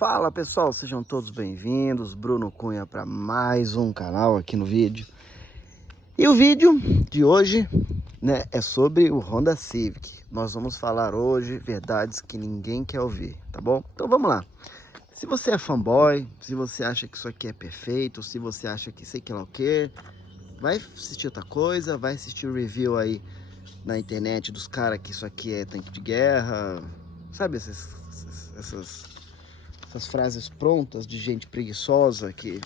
Fala pessoal, sejam todos bem-vindos, Bruno Cunha para mais um canal aqui no vídeo. E o vídeo de hoje, né, é sobre o Honda Civic. Nós vamos falar hoje verdades que ninguém quer ouvir, tá bom? Então vamos lá. Se você é fanboy, se você acha que isso aqui é perfeito, se você acha que sei que lá o que, vai assistir outra coisa, vai assistir o review aí na internet dos caras que isso aqui é tanque de guerra, sabe essas frases prontas de gente preguiçosa que,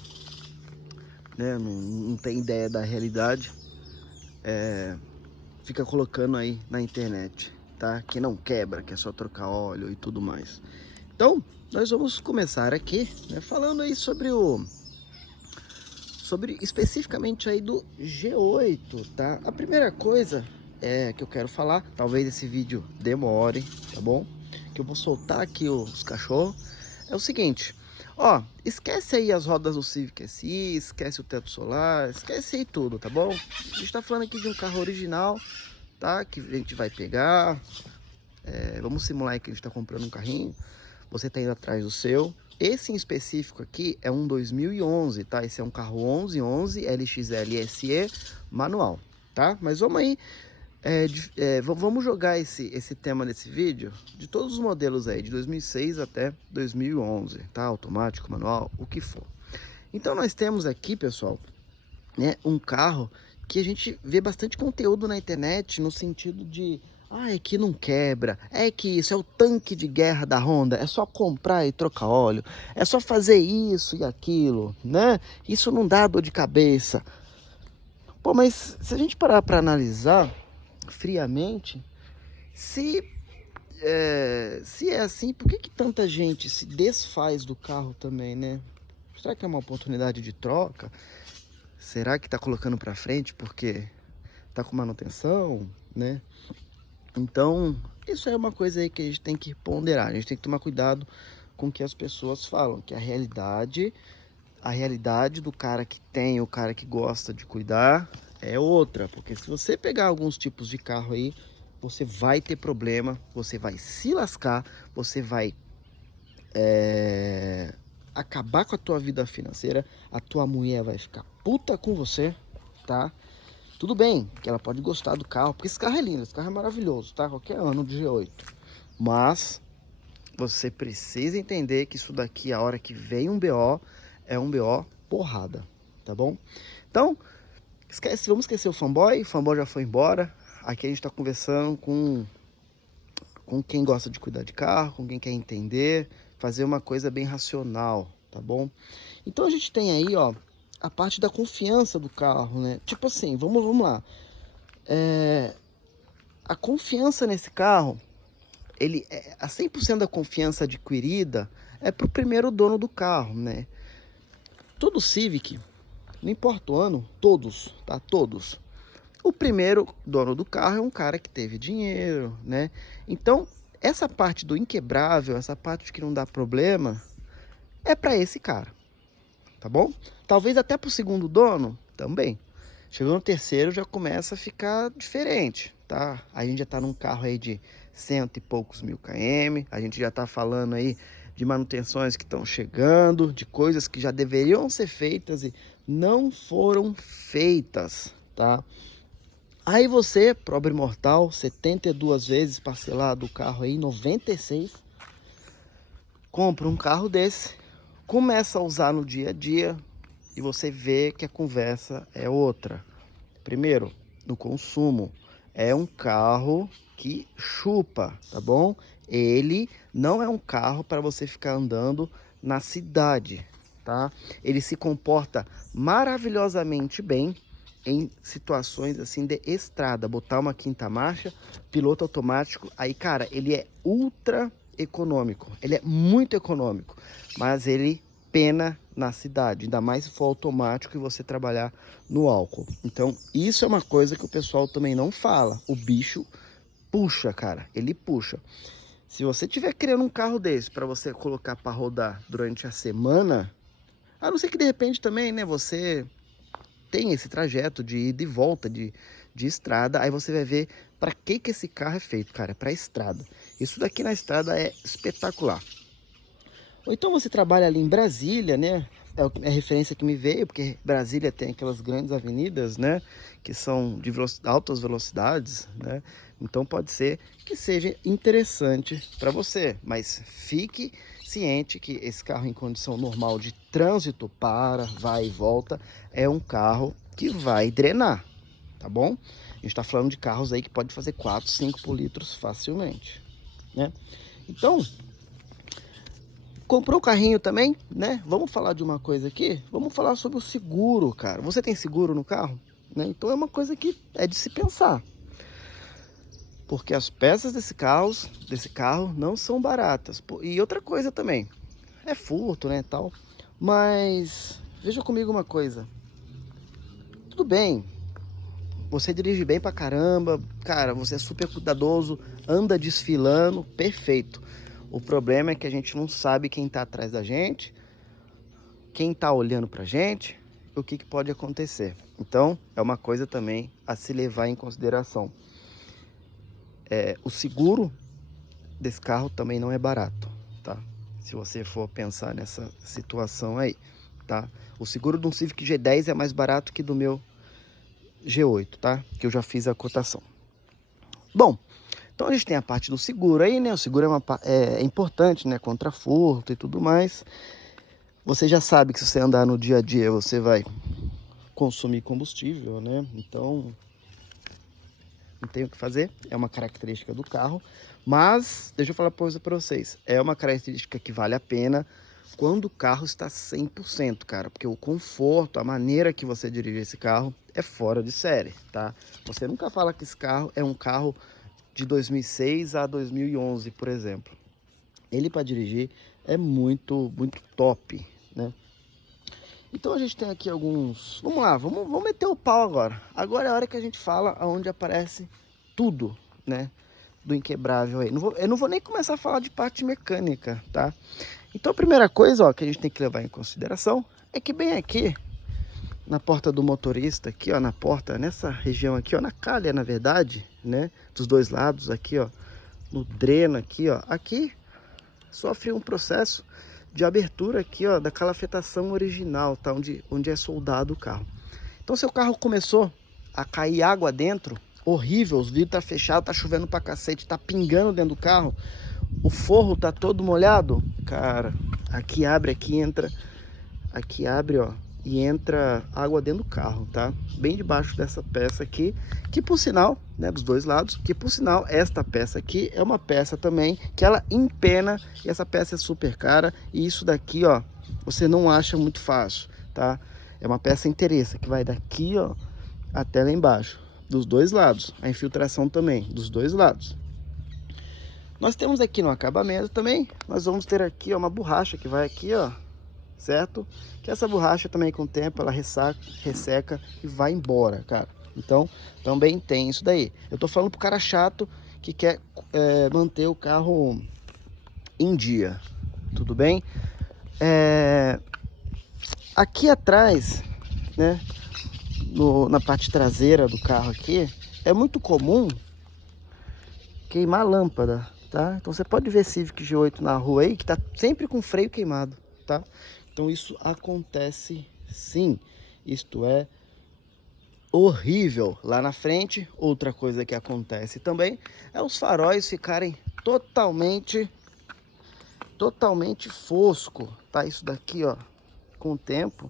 né, não tem ideia da realidade, fica colocando aí na internet, tá? Que não quebra, que é só trocar óleo e tudo mais. Então, nós vamos começar aqui, né, falando aí sobre especificamente aí do G8, tá? A primeira coisa que eu quero falar, talvez esse vídeo demore, tá bom? Que eu vou soltar aqui os cachorros. É o seguinte, ó, esquece aí as rodas do Civic SI, esquece o teto solar, esquece aí tudo, tá bom? A gente tá falando aqui de um carro original, tá? Que a gente vai pegar, vamos simular aí que a gente tá comprando um carrinho, você tá indo atrás do seu. Esse em específico aqui é um 2011, tá? Esse é um carro 1111 LXL SE manual, tá? Mas vamos aí, vamos jogar esse tema desse vídeo de todos os modelos aí, de 2006 até 2011, tá? Automático, manual, o que for. Então nós temos aqui, pessoal, né, um carro que a gente vê bastante conteúdo na internet no sentido de é que não quebra, é que isso é o tanque de guerra da Honda, é só comprar e trocar óleo, é só fazer isso e aquilo, né? Isso não dá dor de cabeça. Pô, mas se a gente parar para analisar friamente, se é assim, por que tanta gente se desfaz do carro também, né? Será que é uma oportunidade de troca? Será que tá colocando para frente porque tá com manutenção, né? Então, isso é uma coisa aí que a gente tem que ponderar. A gente tem que tomar cuidado com o que as pessoas falam, que a realidade do cara que tem, o cara que gosta de cuidar, é outra. Porque se você pegar alguns tipos de carro aí, você vai ter problema, você vai se lascar, você vai acabar com a tua vida financeira, a tua mulher vai ficar puta com você, tá? Tudo bem que ela pode gostar do carro, porque esse carro é lindo, esse carro é maravilhoso, tá? Qualquer ano de G8. Mas você precisa entender que isso daqui, a hora que vem um BO, é um BO porrada, tá bom? Então, vamos esquecer o fanboy já foi embora. Aqui a gente tá conversando com quem gosta de cuidar de carro, com quem quer entender, fazer uma coisa bem racional, tá bom? Então a gente tem aí, ó, a parte da confiança do carro, né? Tipo assim, vamos lá. A confiança nesse carro, a 100% da confiança adquirida é pro primeiro dono do carro, né? Todo Civic, não importa o ano, todos, tá? Todos. O primeiro dono do carro é um cara que teve dinheiro, né? Então, essa parte do inquebrável, essa parte que não dá problema, é para esse cara, tá bom? Talvez até pro segundo dono, também. Chegou no terceiro, já começa a ficar diferente, tá? A gente já tá num carro aí de 100 e poucos mil km, a gente já tá falando aí de manutenções que estão chegando, de coisas que já deveriam ser feitas e não foram feitas, tá? Aí você, pobre mortal, 72 vezes parcelado o carro aí, 96, compra um carro desse, começa a usar no dia a dia e você vê que a conversa é outra. Primeiro, no consumo, é um carro que chupa, tá bom? Ele não é um carro para você ficar andando na cidade, tá? Ele se comporta maravilhosamente bem em situações assim de estrada, botar uma quinta marcha, piloto automático, aí cara, ele é ultra econômico, ele é muito econômico, mas ele pena na cidade, ainda mais se for automático e você trabalhar no álcool. Então isso é uma coisa que o pessoal também não fala, o bicho puxa, cara, ele puxa. Se você tiver criando um carro desse para você colocar para rodar durante a semana, a não ser que de repente também, né, você tem esse trajeto de ida e volta de estrada, aí você vai ver para que esse carro é feito, cara, para estrada. Isso daqui na estrada é espetacular. Ou então você trabalha ali em Brasília, né? É a referência que me veio, porque Brasília tem aquelas grandes avenidas, né? Que são de altas velocidades, né? Então pode ser que seja interessante para você. Mas fique ciente que esse carro em condição normal de trânsito, para, vai e volta, é um carro que vai drenar, tá bom? A gente está falando de carros aí que pode fazer 4, 5 por litro facilmente, né? Então, comprou o carrinho também, né? Vamos falar de uma coisa aqui? Vamos falar sobre o seguro, cara. Você tem seguro no carro? Né? Então é uma coisa que é de se pensar. Porque as peças desse carro não são baratas. E outra coisa também, é furto, né, tal. Mas veja comigo uma coisa. Tudo bem, você dirige bem pra caramba, cara, você é super cuidadoso, anda desfilando, perfeito. O problema é que a gente não sabe quem tá atrás da gente, quem tá olhando pra gente, o que pode acontecer. Então, é uma coisa também a se levar em consideração. O seguro desse carro também não é barato, tá? Se você for pensar nessa situação aí, tá? O seguro de um Civic G10 é mais barato que do meu G8, tá? Que eu já fiz a cotação. Bom, então a gente tem a parte do seguro aí, né? O seguro é importante, né? Contra furto e tudo mais. Você já sabe que se você andar no dia a dia, você vai consumir combustível, né? Então, não tem o que fazer. É uma característica do carro. Mas, deixa eu falar uma coisa para vocês. É uma característica que vale a pena quando o carro está 100%, cara. Porque o conforto, a maneira que você dirige esse carro é fora de série, tá? Você nunca fala que esse carro é um carro de 2006 a 2011, por exemplo. Ele para dirigir é muito top, né? Então a gente tem aqui alguns... Vamos lá, vamos meter o pau agora. Agora é a hora que a gente fala onde aparece tudo, né? Do inquebrável aí. Eu não vou nem começar a falar de parte mecânica, tá? Então a primeira coisa, ó, que a gente tem que levar em consideração é que bem aqui, na porta do motorista, aqui, ó, na porta, nessa região aqui, ó, na calha, na verdade, né? Dos dois lados aqui, ó, no dreno aqui, ó, aqui sofre um processo de abertura aqui, ó, da calafetação original, tá? Onde é soldado o carro. Então, seu carro começou a cair água dentro, horrível, os vidros tá fechado, tá chovendo pra cacete, tá pingando dentro do carro, o forro tá todo molhado, cara, aqui abre, aqui entra, aqui abre, ó, e entra água dentro do carro, tá? Bem debaixo dessa peça aqui, que por sinal, né, dos dois lados, que por sinal, esta peça aqui é uma peça também que ela empena, e essa peça é super cara, e isso daqui, ó, você não acha muito fácil, tá? É uma peça inteiriça, que vai daqui, ó, até lá embaixo, dos dois lados, a infiltração também, dos dois lados. Nós temos aqui no acabamento também, nós vamos ter aqui, ó, uma borracha que vai aqui, ó, certo? Que essa borracha também com o tempo ela resseca e vai embora, cara. Então também tem isso daí. Eu tô falando pro cara chato que quer manter o carro em dia, tudo bem? Aqui atrás, né, na parte traseira do carro aqui, é muito comum queimar a lâmpada, tá? Então você pode ver Civic G8 na rua aí que tá sempre com freio queimado, tá? Então isso acontece sim, isto é horrível. Lá na frente, outra coisa que acontece também é os faróis ficarem totalmente fosco, tá? Isso daqui, ó, com o tempo,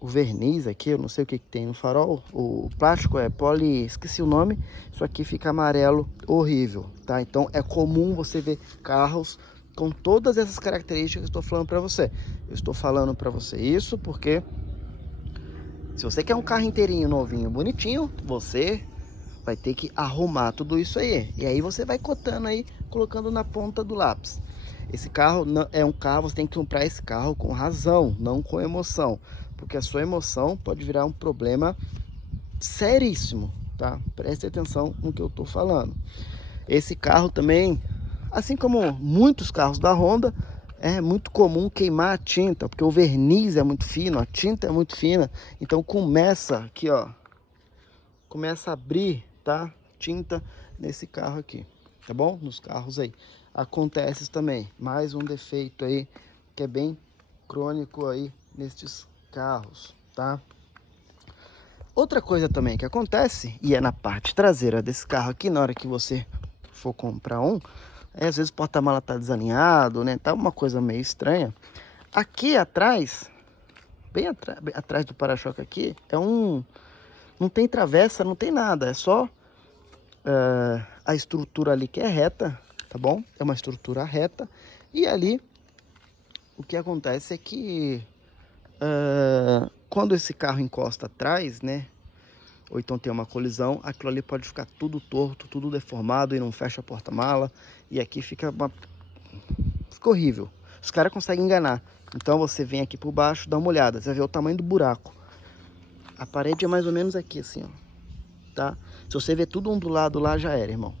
o verniz aqui, eu não sei o que tem no farol, o plástico é esqueci o nome, isso aqui fica amarelo, horrível, tá? Então é comum você ver carros com todas essas características que eu estou falando para você. Eu estou falando para você isso porque se você quer um carro inteirinho, novinho, bonitinho, você vai ter que arrumar tudo isso aí. E aí você vai cotando aí, colocando na ponta do lápis. Esse carro é um carro, você tem que comprar esse carro com razão, não com emoção. Porque a sua emoção pode virar um problema seríssimo, tá? Preste atenção no que eu tô falando. Esse carro também, assim como muitos carros da Honda, é muito comum queimar a tinta, porque o verniz é muito fino, a tinta é muito fina. Então começa aqui, ó, começa a abrir, tá? Tinta nesse carro aqui, tá bom? Nos carros aí. acontece isso também. Mais um defeito aí que é bem crônico aí nestes carros, tá? Outra coisa também que acontece, e é na parte traseira desse carro aqui, na hora que você for comprar um, às vezes o porta-mala tá desalinhado, né? Tá uma coisa meio estranha. Aqui atrás, bem atrás do para-choque aqui, não tem travessa, não tem nada, é só a estrutura ali que é reta, tá bom? É uma estrutura reta, e ali o que acontece é que quando esse carro encosta atrás, né? Ou então tem uma colisão, aquilo ali pode ficar tudo torto, tudo deformado e não fecha a porta-mala. E aqui fica horrível. Os caras conseguem enganar. Então você vem aqui por baixo, dá uma olhada, você vai ver o tamanho do buraco. A parede é mais ou menos aqui, assim, ó. Tá? Se você ver tudo ondulado lá, já era, irmão.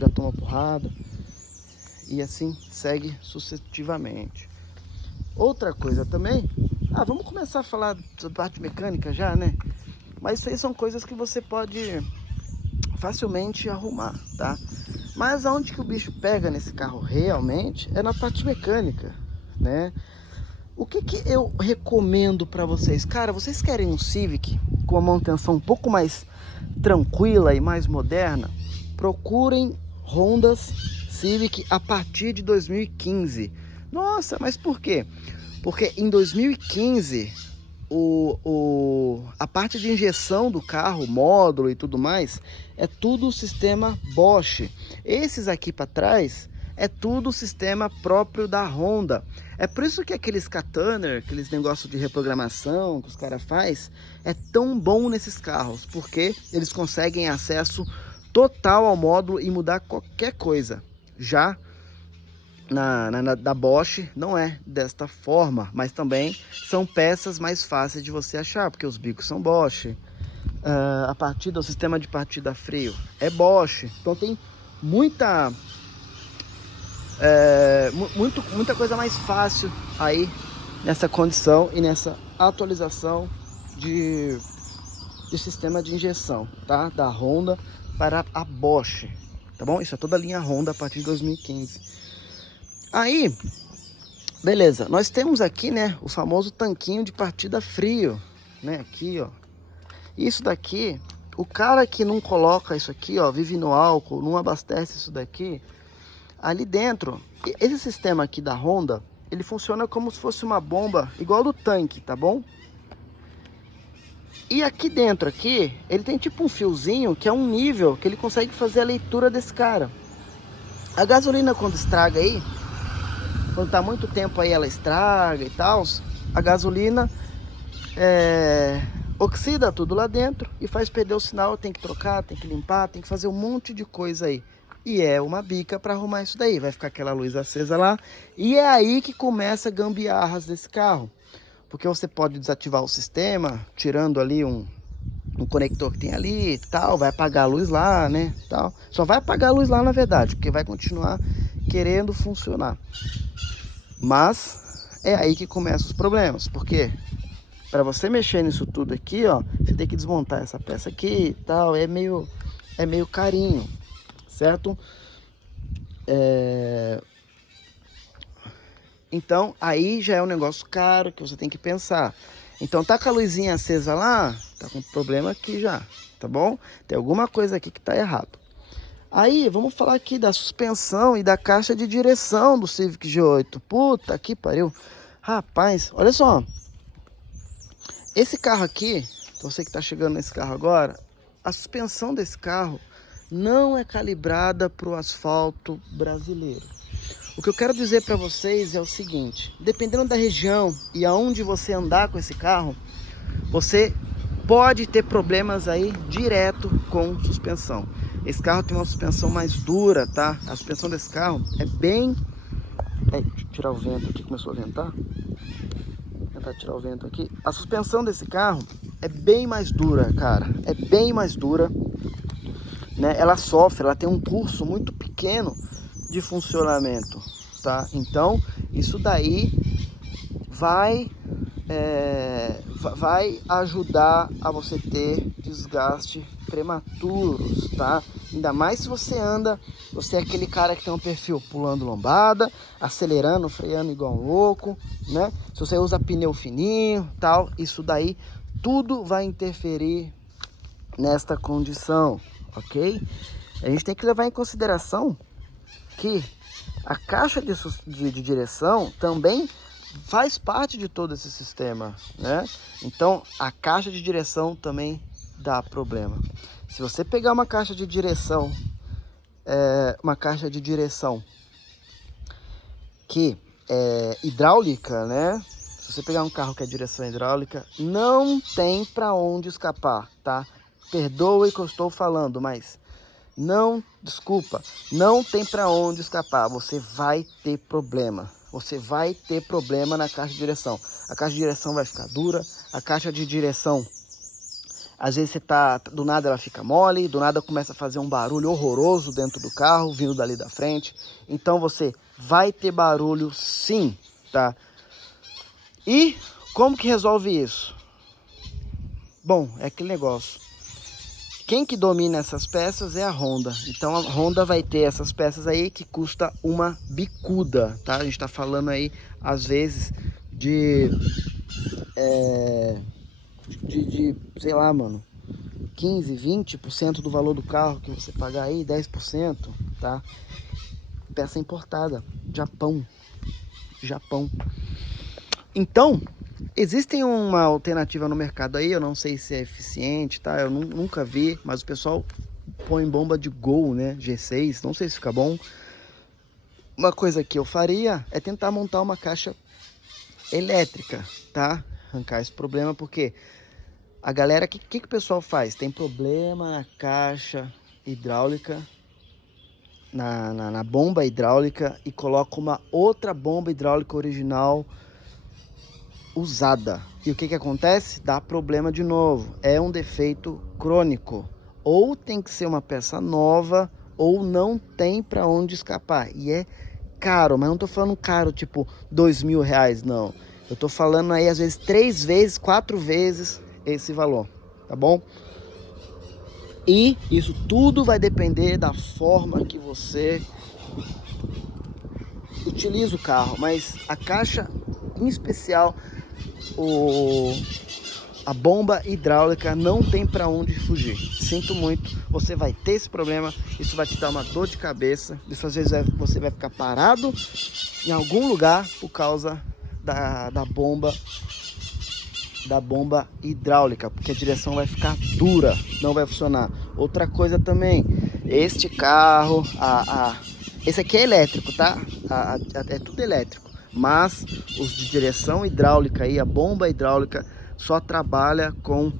Já toma porrada. E assim segue sucessivamente. Outra coisa também... vamos começar a falar da parte mecânica já, né? Mas isso aí são coisas que você pode facilmente arrumar, tá? Mas aonde que o bicho pega nesse carro realmente é na parte mecânica, né? O que que eu recomendo para vocês? Cara, vocês querem um Civic com uma manutenção um pouco mais tranquila e mais moderna? Procurem Hondas Civic a partir de 2015. Nossa, mas por quê? Porque em 2015... a parte de injeção do carro, módulo e tudo mais, é tudo o sistema Bosch. Esses aqui para trás é tudo o sistema próprio da Honda. É por isso que aqueles K-Tuner, aqueles negócios de reprogramação que os caras fazem, é tão bom nesses carros, porque eles conseguem acesso total ao módulo e mudar qualquer coisa. Já da Bosch não é desta forma, mas também são peças mais fáceis de você achar, porque os bicos são Bosch, a partida, o sistema de partida freio é Bosch, então tem muita coisa mais fácil aí nessa condição e nessa atualização de sistema de injeção, tá? Da Honda para a Bosch, tá bom? Isso é toda a linha Honda a partir de 2015. Aí, beleza, nós temos aqui, né, o famoso tanquinho de partida frio, né, aqui, ó. Isso daqui, o cara que não coloca isso aqui, ó, vive no álcool, não abastece isso daqui, ali dentro, esse sistema aqui da Honda, ele funciona como se fosse uma bomba, igual do tanque, tá bom? E aqui dentro, aqui, ele tem tipo um fiozinho, que é um nível, que ele consegue fazer a leitura desse cara. A gasolina quando estraga aí, quando tá muito tempo aí ela estraga e tal, a gasolina oxida tudo lá dentro e faz perder o sinal, tem que trocar, tem que limpar, tem que fazer um monte de coisa aí. E é uma bica para arrumar isso daí, vai ficar aquela luz acesa lá, e é aí que começa gambiarras desse carro. Porque você pode desativar o sistema, tirando ali um conector que tem ali e tal, vai apagar a luz lá, né, tal. Só vai apagar a luz lá na verdade, porque vai continuar querendo funcionar. Mas é aí que começam os problemas, porque para você mexer nisso tudo aqui, ó, você tem que desmontar essa peça aqui e tal, é meio carinho, certo? Então aí já é um negócio caro que você tem que pensar. Então tá com a luzinha acesa lá, tá com problema aqui já, tá bom? Tem alguma coisa aqui que tá errado. Aí, vamos falar aqui da suspensão e da caixa de direção do Civic G8. Puta que pariu. Rapaz, olha só. Esse carro aqui, você que tá chegando nesse carro agora, a suspensão desse carro não é calibrada para o asfalto brasileiro. O que eu quero dizer para vocês é o seguinte, dependendo da região e aonde você andar com esse carro, você pode ter problemas aí direto com suspensão. Esse carro tem uma suspensão mais dura, tá? A suspensão desse carro é bem... deixa eu tirar o vento aqui, começou a ventar. Vou tentar tirar o vento aqui. A suspensão desse carro é bem mais dura, cara. É bem mais dura, né? Ela sofre, ela tem um curso muito pequeno de funcionamento, tá? Então, isso daí vai vai ajudar a você ter desgaste prematuros, tá? Ainda mais se você você é aquele cara que tem um perfil pulando lombada, acelerando, freando igual um louco, né? Se você usa pneu fininho, tal, isso daí tudo vai interferir nesta condição, ok? A gente tem que levar em consideração que a caixa de direção também faz parte de todo esse sistema, né? Então a caixa de direção também dá problema. Se você pegar uma caixa de direção, que é hidráulica, né? Se você pegar um carro que é direção hidráulica, não tem para onde escapar, tá? Perdoe o que eu estou falando, mas não tem para onde escapar. Você vai ter problema. Você vai ter problema na caixa de direção. A caixa de direção vai ficar dura. A caixa de direção, às vezes do nada ela fica mole, do nada começa a fazer um barulho horroroso dentro do carro, vindo dali da frente. Então você vai ter barulho sim, tá? E como que resolve isso? Bom, é aquele negócio. Quem que domina essas peças é a Honda. Então a Honda vai ter essas peças aí que custa uma bicuda, tá? A gente tá falando aí, às vezes, sei lá, mano, 15, 20% do valor do carro que você pagar aí, 10%, tá? Peça importada, Japão. Então, existe uma alternativa no mercado aí, eu não sei se é eficiente, tá? Eu nunca vi, mas o pessoal põe bomba de Gol, né? G6, não sei se fica bom. Uma coisa que eu faria é tentar montar uma caixa elétrica, tá? Arrancar esse problema, porque a galera, o que o pessoal faz? Tem problema na caixa hidráulica, na bomba hidráulica, e coloca uma outra bomba hidráulica original usada. E o que acontece? Dá problema de novo. É um defeito crônico. Ou tem que ser uma peça nova, ou não tem para onde escapar. E é caro, mas não tô falando caro tipo R$2.000, não. Eu tô falando aí às vezes 3 vezes, 4 vezes esse valor, tá bom? E isso tudo vai depender da forma que você utiliza o carro, mas a caixa em especial, a bomba hidráulica não tem para onde fugir. Sinto muito, você vai ter esse problema, isso vai te dar uma dor de cabeça, isso às vezes você vai ficar parado em algum lugar por causa da bomba hidráulica, porque a direção vai ficar dura, não vai funcionar. Outra coisa também, este carro, esse aqui é elétrico, tá? É tudo elétrico, mas os de direção hidráulica aí, a bomba hidráulica só trabalha com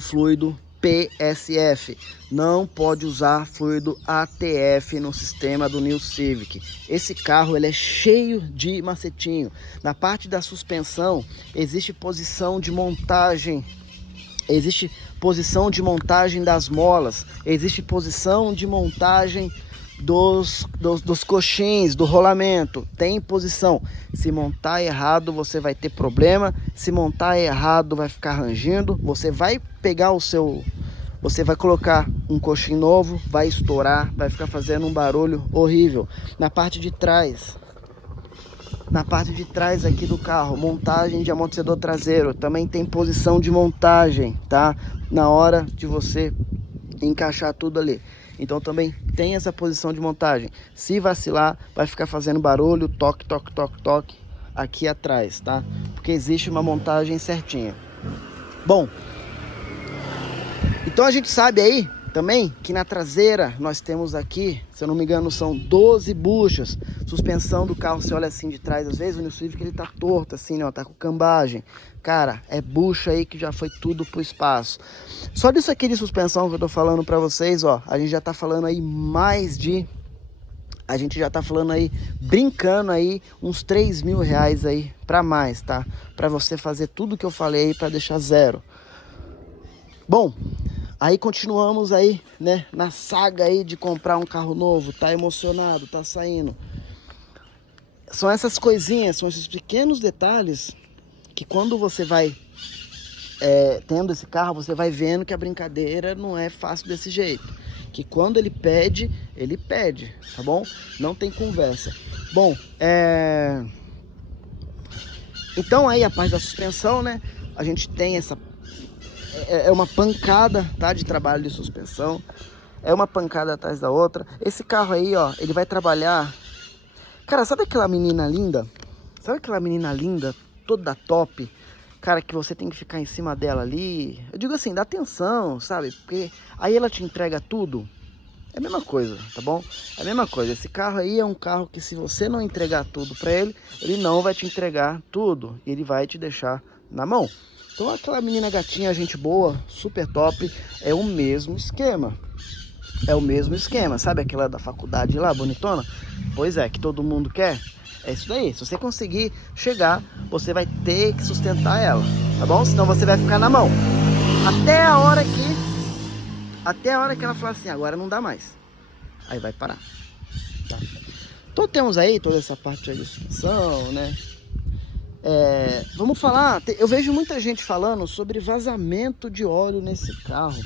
fluido PSF. Não pode usar fluido ATF no sistema do New Civic. Esse carro ele é cheio de macetinho. Na parte da suspensão existe posição de montagem. Existe posição de montagem das molas. Existe posição de montagem dos coxins, do rolamento. Tem posição. Se montar errado, você vai ter problema. Se montar errado, vai ficar rangindo. Você vai pegar você vai colocar um coxim novo, vai estourar, vai ficar fazendo um barulho horrível. Na parte de trás aqui do carro, montagem de amortecedor traseiro, também tem posição de montagem, tá? Na hora de você encaixar tudo ali. Então também tem essa posição de montagem. Se vacilar, vai ficar fazendo barulho, toque, toque, toque, toque aqui atrás, tá? Porque existe uma montagem certinha. Bom, então a gente sabe aí também que na traseira nós temos aqui, se eu não me engano, são 12 buchas. Suspensão do carro, você olha assim de trás, às vezes o New Civic ele tá torto assim, né? Tá com cambagem. Cara, é bucha aí que já foi tudo pro espaço. Só disso aqui de suspensão que eu tô falando pra vocês, ó, a gente já tá falando aí brincando aí, uns R$3.000 aí pra mais, tá? Pra você fazer tudo que eu falei aí pra deixar zero. Bom, aí continuamos aí, né, na saga aí de comprar um carro novo, tá emocionado, tá saindo. são essas coisinhas, são esses pequenos detalhes que quando você vai tendo esse carro, você vai vendo que a brincadeira não é fácil desse jeito. Que quando ele pede, tá bom? Não tem conversa. Bom, então aí a parte da suspensão, né? A gente tem essa... É uma pancada, tá? De trabalho de suspensão. É uma pancada atrás da outra. Esse carro aí, ó, ele vai trabalhar... Cara, sabe aquela menina linda? Sabe aquela menina linda, toda top? Cara, que você tem que ficar em cima dela ali. Eu digo assim, dá atenção, sabe? Porque aí ela te entrega tudo. É a mesma coisa, tá bom? É a mesma coisa. Esse carro aí é um carro que se você não entregar tudo pra ele, ele não vai te entregar tudo. Ele vai te deixar na mão. Então aquela menina gatinha, gente boa, super top, é o mesmo esquema. É o mesmo esquema, sabe aquela da faculdade lá, bonitona? Pois é, que todo mundo quer. É isso daí. Se você conseguir chegar, você vai ter que sustentar ela, tá bom? Senão você vai ficar na mão. Até a hora que ela falar assim, agora não dá mais. Aí vai parar. Tá? Então temos aí toda essa parte aí de suspensão, né? Vamos falar, eu vejo muita gente falando sobre vazamento de óleo nesse carro.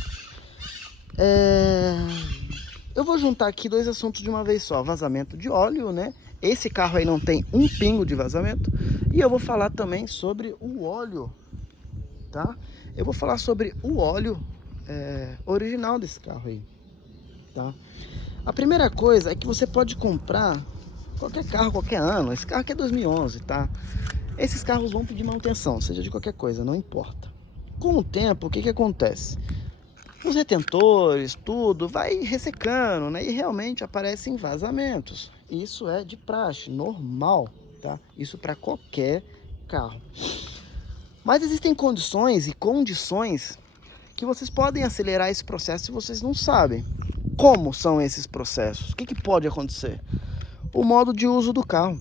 Eu vou juntar aqui dois assuntos de uma vez só. Vazamento de óleo, né? Esse carro aí não tem um pingo de vazamento. E eu vou falar também sobre o óleo, tá? Eu vou falar sobre o óleo original desse carro aí, tá? A primeira coisa é que você pode comprar qualquer carro, qualquer ano. Esse carro aqui é 2011, tá? Esses carros vão pedir manutenção, seja de qualquer coisa, não importa. Com o tempo, o que que acontece? Os retentores, tudo, vai ressecando, né? E realmente aparecem vazamentos. Isso é de praxe, normal, tá? Isso para qualquer carro. Mas existem condições que vocês podem acelerar esse processo se vocês não sabem. Como são esses processos? O que que pode acontecer? O modo de uso do carro.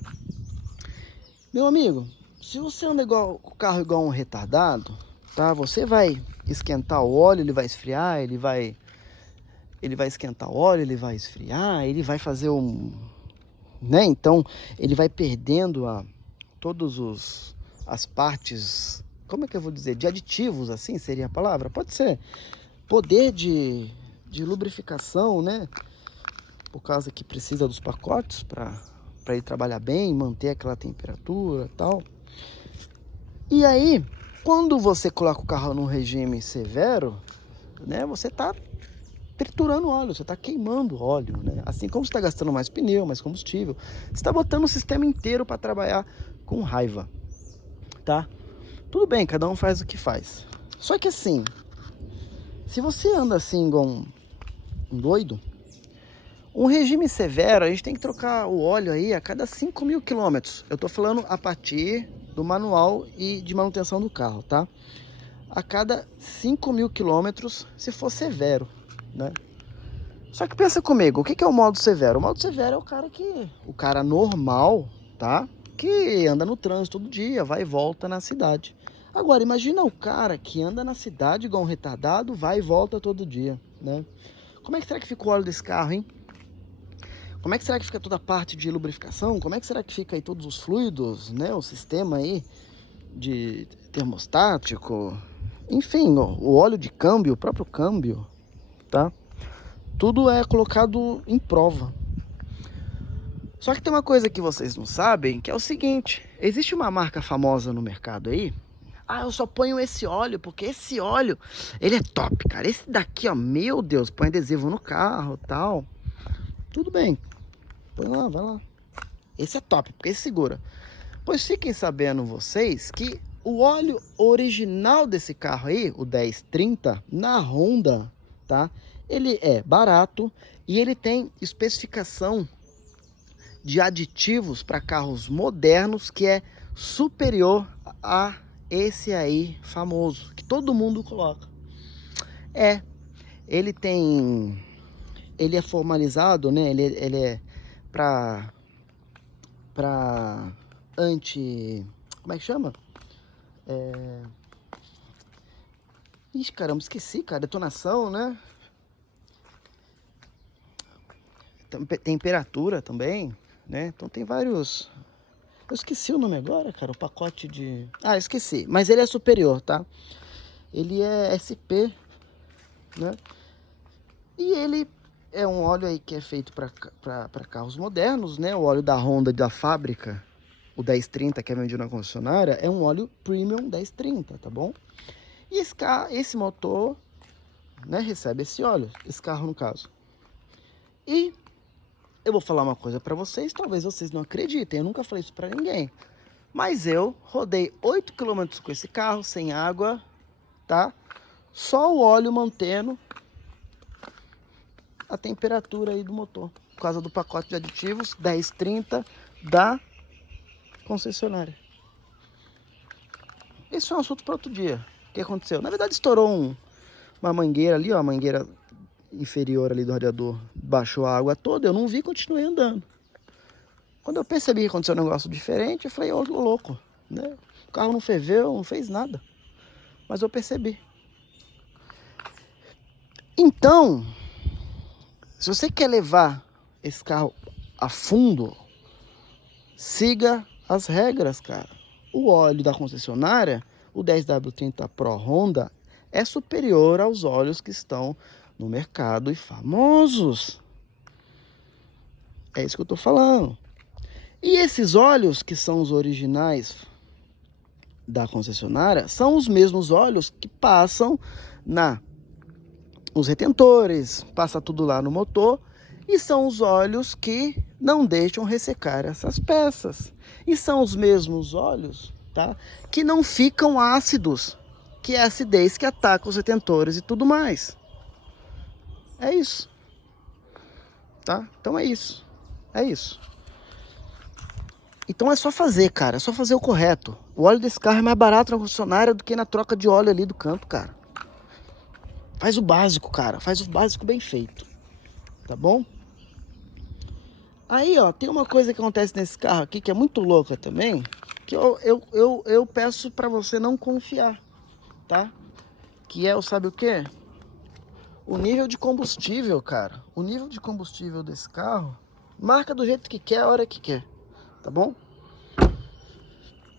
Meu amigo, se você anda com o carro igual um retardado, tá? Você vai esquentar o óleo, ele vai esfriar, ele vai esquentar o óleo, ele vai esfriar, ele vai fazer né? Então, ele vai perdendo as partes, como é que eu vou dizer? De aditivos, assim seria a palavra? Pode ser. Poder de lubrificação, né? Por causa que precisa dos pacotes para ele trabalhar bem, manter aquela temperatura e tal. E aí, quando você coloca o carro num regime severo, né? Você tá triturando óleo, você está queimando óleo, né? Assim como você está gastando mais pneu, mais combustível, você está botando o sistema inteiro para trabalhar com raiva, tá? Tudo bem, cada um faz o que faz. Só que assim, se você anda assim igual um doido, um regime severo, a gente tem que trocar o óleo aí a cada 5.000 quilômetros. Eu tô falando a partir do manual e de manutenção do carro, tá? A cada 5.000 quilômetros, se for severo, né? Só que pensa comigo, o que é o modo severo? O modo severo é o cara normal, tá? Que anda no trânsito todo dia, vai e volta na cidade. Agora, imagina o cara que anda na cidade igual um retardado, vai e volta todo dia, né? Como é que será que fica o óleo desse carro, hein? Como é que será que fica toda a parte de lubrificação? Como é que será que fica aí todos os fluidos, né? O sistema aí de termostático, enfim, o óleo de câmbio, o próprio câmbio, tá? Tudo é colocado em prova. Só que tem uma coisa que vocês não sabem, que é o seguinte, existe uma marca famosa no mercado aí, eu só ponho esse óleo, porque esse óleo, ele é top, cara. Esse daqui, ó, meu Deus, põe adesivo no carro e tal. Tudo bem, põe lá, vai lá. Esse é top, porque esse segura. Pois fiquem sabendo vocês que o óleo original desse carro aí, o 1030, na Honda, tá? Ele é barato e ele tem especificação de aditivos para carros modernos que é superior a esse aí famoso, que todo mundo coloca. Ele é formalizado, né? Ele é para como é que chama? Ixi, caramba, esqueci, cara. Detonação, né? Temperatura também, né? Então tem vários Eu esqueci o nome agora, cara, o pacote de... Ah, esqueci, mas ele é superior, tá? Ele é SP, né? E ele é um óleo aí que é feito para carros modernos, né? O óleo da Honda da fábrica, o 1030 que é vendido na concessionária, é um óleo Premium 1030, tá bom? E esse motor, né, recebe esse óleo, esse carro no caso. E eu vou falar uma coisa para vocês, talvez vocês não acreditem, eu nunca falei isso para ninguém. Mas eu rodei 8 km com esse carro, sem água, tá? Só o óleo mantendo a temperatura aí do motor, por causa do pacote de aditivos 1030 da concessionária. Isso é um assunto para outro dia. O que aconteceu? Na verdade estourou uma mangueira ali, ó, a mangueira inferior ali do radiador, baixou a água toda, eu não vi, continuei andando. Quando eu percebi que aconteceu um negócio diferente, eu falei, ô louco, né? O carro não ferveu, não fez nada. Mas eu percebi. Então, se você quer levar esse carro a fundo, siga as regras, cara. O óleo da concessionária, o 10W30 Pro Honda, é superior aos óleos que estão no mercado e famosos. É isso que eu tô falando. E esses óleos, que são os originais da concessionária, são os mesmos óleos que passam os retentores, passa tudo lá no motor, e são os óleos que não deixam ressecar essas peças. E são os mesmos óleos, tá, que não ficam ácidos, que é a acidez que ataca os retentores e tudo mais. É isso. Tá? Então é isso. É isso. Então é só fazer, cara. É só fazer o correto. O óleo desse carro é mais barato na concessionária do que na troca de óleo ali do canto, cara. Faz o básico, cara. Faz o básico bem feito. Tá bom? Aí, ó, tem uma coisa que acontece nesse carro aqui que é muito louca também. Que eu peço pra você não confiar, tá? Que é, sabe o quê? O nível de combustível, cara. O nível de combustível desse carro marca do jeito que quer, a hora que quer. Tá bom?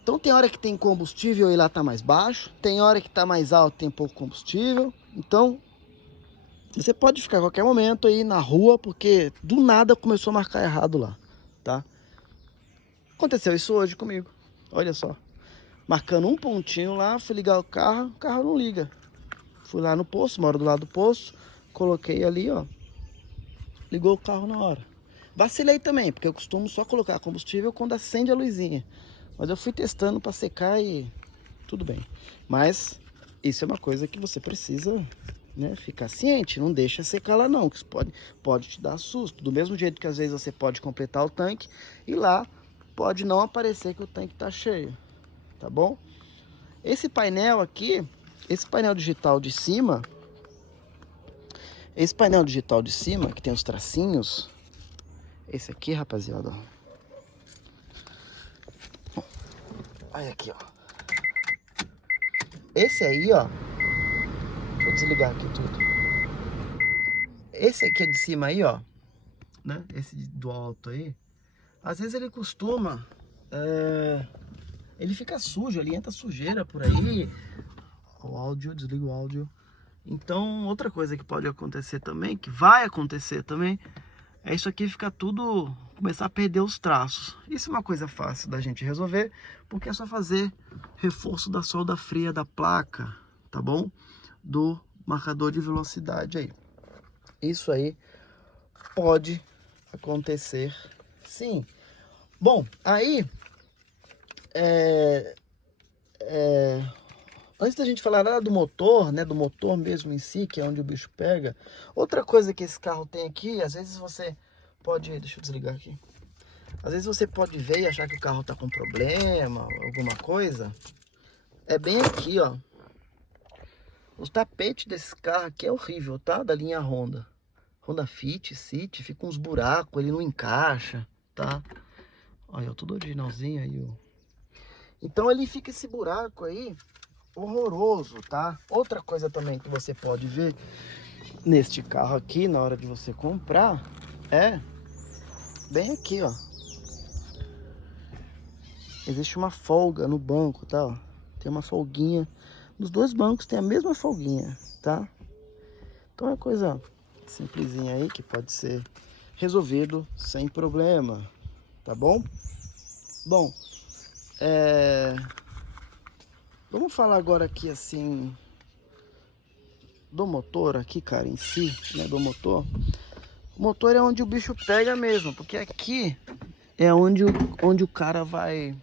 Então tem hora que tem combustível e lá tá mais baixo. Tem hora que tá mais alto, tem pouco combustível. Então, você pode ficar a qualquer momento aí na rua, porque do nada começou a marcar errado lá, tá? Aconteceu isso hoje comigo. Olha só. Marcando um pontinho lá, fui ligar o carro não liga. Fui lá no posto, moro do lado do posto. Coloquei ali, ó. Ligou o carro na hora. Vacilei também, porque eu costumo só colocar combustível quando acende a luzinha. Mas eu fui testando para secar e tudo bem. Mas isso é uma coisa que você precisa, né, ficar ciente. Não deixa secar lá não, que isso pode te dar susto. Do mesmo jeito que às vezes você pode completar o tanque e lá pode não aparecer que o tanque tá cheio. Tá bom? Esse painel aqui, esse painel digital de cima, que tem os tracinhos, esse aqui, rapaziada, ó. Olha aqui, ó. Esse aí, ó. Deixa eu desligar aqui tudo. Esse aqui é de cima aí, ó, né? Esse do alto aí. Às vezes ele costuma... ele fica sujo, ele entra sujeira por aí. O áudio, desliga o áudio. Então, outra coisa que pode acontecer também, que vai acontecer também, é isso aqui ficar tudo, começar a perder os traços. Isso é uma coisa fácil da gente resolver, porque é só fazer reforço da solda fria da placa, tá bom? Do marcador de velocidade aí. Isso aí pode acontecer, sim. Bom, aí, antes da gente falar nada do motor, né, do motor mesmo em si, que é onde o bicho pega, outra coisa que esse carro tem aqui, às vezes você pode, deixa eu desligar aqui, às vezes você pode ver e achar que o carro tá com problema, alguma coisa, é bem aqui, ó. O tapete desse carro aqui é horrível, tá? Da linha Honda. Honda Fit, City, fica uns buracos, ele não encaixa, tá? Olha, tudo originalzinho aí, ó. Então ele fica esse buraco aí, horroroso, tá? Outra coisa também que você pode ver neste carro aqui, na hora de você comprar, é bem aqui, ó. existe uma folga no banco, tá? Ó. Tem uma folguinha. Nos dois bancos tem a mesma folguinha, tá? Então é coisa simplesinha aí que pode ser resolvido sem problema, tá bom? Bom, vamos falar agora aqui assim do motor aqui, cara, em si, né, do motor. O motor é onde o bicho pega mesmo, porque aqui é onde o cara vai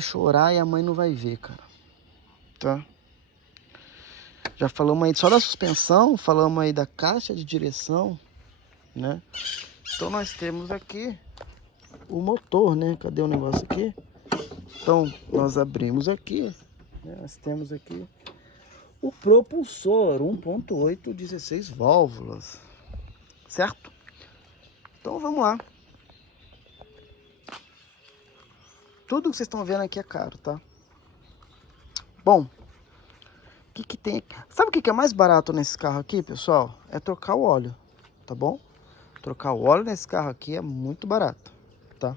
chorar e a mãe não vai ver, cara, tá? Já falamos aí só da suspensão, falamos aí da caixa de direção, né? Então nós temos aqui o motor, né? Cadê o negócio aqui? Então nós abrimos aqui, né? Nós temos aqui o propulsor 1.8 16 válvulas, certo? Então vamos lá. Tudo que vocês estão vendo aqui é caro, tá? Bom, o que tem? Sabe o que é mais barato nesse carro aqui, pessoal? É trocar o óleo, tá bom? Trocar o óleo nesse carro aqui é muito barato, tá?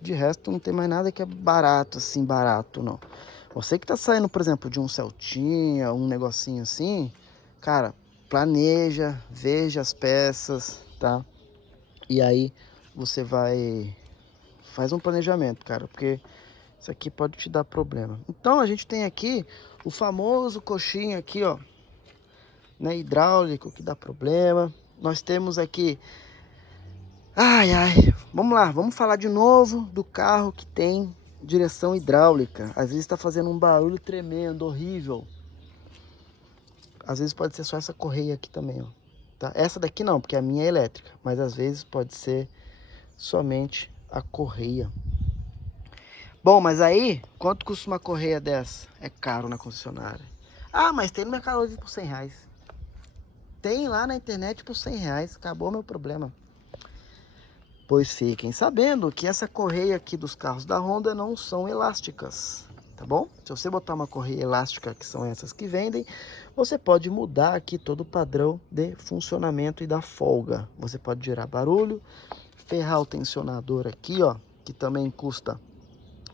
De resto, não tem mais nada que é barato, assim, barato, não. Você que tá saindo, por exemplo, de um Celtinha, um negocinho assim, cara, planeja, veja as peças, tá? E aí você faz um planejamento, cara, porque isso aqui pode te dar problema. Então a gente tem aqui o famoso coxinha aqui, ó, né, hidráulico, que dá problema. Nós temos aqui, vamos lá, vamos falar de novo do carro que tem direção hidráulica. Às vezes está fazendo um barulho tremendo, horrível. Às vezes pode ser só essa correia aqui também, ó. Tá? Essa daqui não, porque a minha é elétrica, mas às vezes pode ser somente a correia. Bom, mas aí, quanto custa uma correia dessa? É caro na concessionária. Ah, mas tem no Mercado Livre por R$100. Tem lá na internet por R$100. Acabou meu problema. Pois fiquem sabendo que essa correia aqui dos carros da Honda não são elásticas, tá bom? Se você botar uma correia elástica, que são essas que vendem, você pode mudar aqui todo o padrão de funcionamento e da folga. Você pode gerar barulho, ferrar o tensionador aqui, ó, que também custa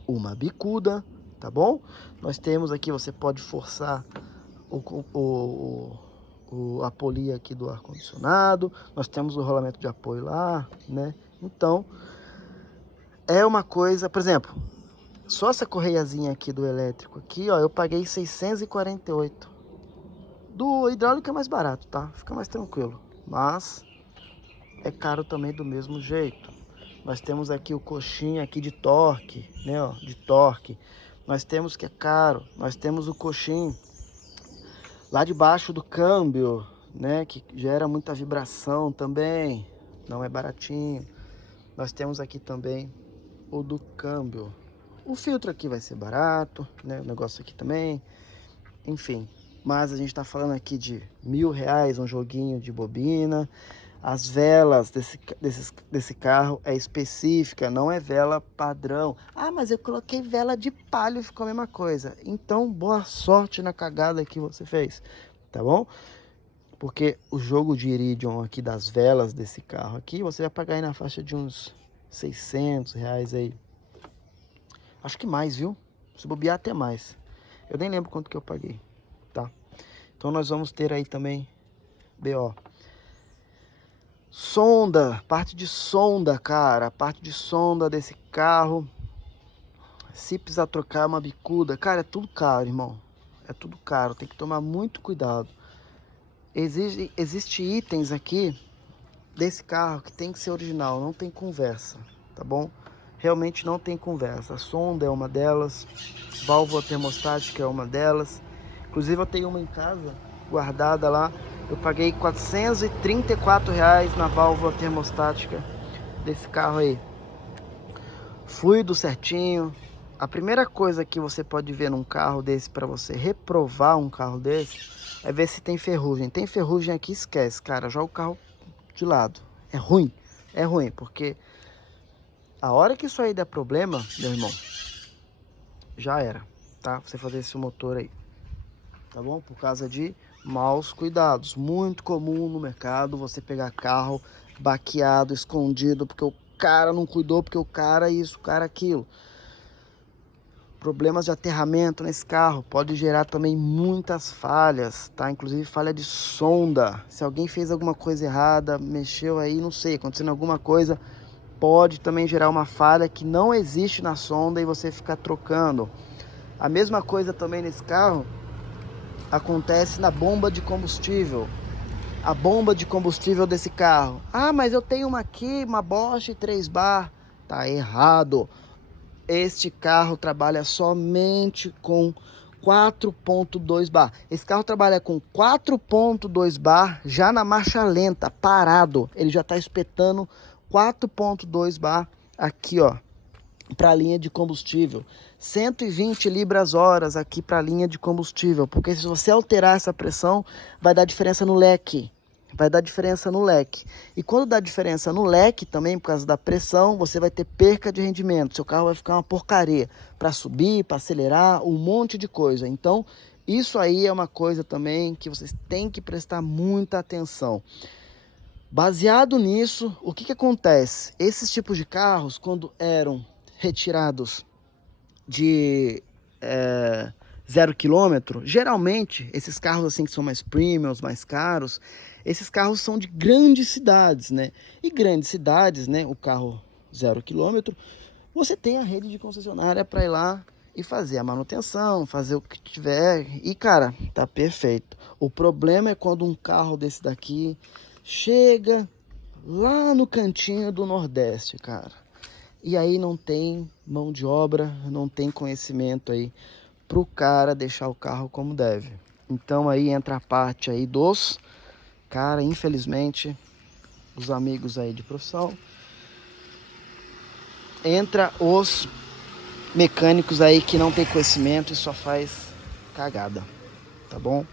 uma bicuda, tá bom? Nós temos aqui, você pode forçar a polia aqui do ar-condicionado. Nós temos o rolamento de apoio lá, né? Então, é uma coisa, por exemplo, só essa correiazinha aqui do elétrico aqui, ó, eu paguei 648. Do hidráulico é mais barato, tá? Fica mais tranquilo, mas é caro também do mesmo jeito. Nós temos aqui o coxinha aqui de torque, né, ó, de torque. Nós temos que é caro. Nós temos o coxinho lá debaixo do câmbio, né, que gera muita vibração também. Não é baratinho. Nós temos aqui também o do câmbio. O filtro aqui vai ser barato, né, o negócio aqui também. Enfim, mas a gente tá falando aqui de R$1.000, um joguinho de bobina. As velas desse carro é específica, não é vela padrão. Ah, mas eu coloquei vela de palha e ficou a mesma coisa. Então, boa sorte na cagada que você fez, tá bom? Porque o jogo de iridium aqui das velas desse carro aqui, você vai pagar aí na faixa de uns R$600 aí. Acho que mais, viu? Se bobear até mais. Eu nem lembro quanto que eu paguei, tá? Então nós vamos ter aí também BO. Sonda, parte de sonda, cara, parte de sonda desse carro. Se precisar trocar uma bicuda, cara, é tudo caro, irmão. É tudo caro, tem que tomar muito cuidado. Existe itens aqui desse carro que tem que ser original, não tem conversa, tá bom? Realmente não tem conversa. A sonda é uma delas, válvula termostática é uma delas. Inclusive eu tenho uma em casa, guardada lá. Eu paguei R$434 na válvula termostática desse carro aí. Fluido certinho. A primeira coisa que você pode ver num carro desse, para você reprovar um carro desse, é ver se tem ferrugem. Tem ferrugem aqui, esquece, cara, joga o carro de lado. É ruim, porque a hora que isso aí der problema, meu irmão, já era, tá? Você fazer esse motor aí, tá bom? Por causa de maus cuidados. Muito comum no mercado você pegar carro baqueado, escondido, porque o cara não cuidou, porque o cara isso, o cara aquilo. Problemas de aterramento nesse carro pode gerar também muitas falhas, tá? Inclusive falha de sonda. Se alguém fez alguma coisa errada, mexeu aí, não sei, acontecendo alguma coisa, pode também gerar uma falha que não existe na sonda e você ficar trocando. A mesma coisa também nesse carro acontece na bomba de combustível. A bomba de combustível desse carro. Ah, mas eu tenho uma aqui, uma Bosch 3 bar. Tá errado. Este carro trabalha somente com 4.2 bar. Esse carro trabalha com 4.2 bar já na marcha lenta, parado. Ele já está espetando 4.2 bar aqui, ó, para a linha de combustível. 120 libras-horas aqui para a linha de combustível. Porque se você alterar essa pressão, vai dar diferença no leque. Vai dar diferença no leque. E quando dá diferença no leque também, por causa da pressão, você vai ter perca de rendimento. Seu carro vai ficar uma porcaria para subir, para acelerar, um monte de coisa. Então, isso aí é uma coisa também que vocês têm que prestar muita atenção. Baseado nisso, o que acontece? Esses tipos de carros, quando eram retirados de 0 km, geralmente esses carros assim que são mais premium, mais caros, esses carros são de grandes cidades, né? E grandes cidades, né? O carro 0 km, você tem a rede de concessionária para ir lá e fazer a manutenção, fazer o que tiver. E cara, tá perfeito. O problema é quando um carro desse daqui chega lá no cantinho do Nordeste, cara. E aí não tem mão de obra, não tem conhecimento aí pro cara deixar o carro como deve. Então aí entra a parte aí dos cara, infelizmente, os amigos aí de profissão, entra os mecânicos aí que não tem conhecimento e só faz cagada, tá bom?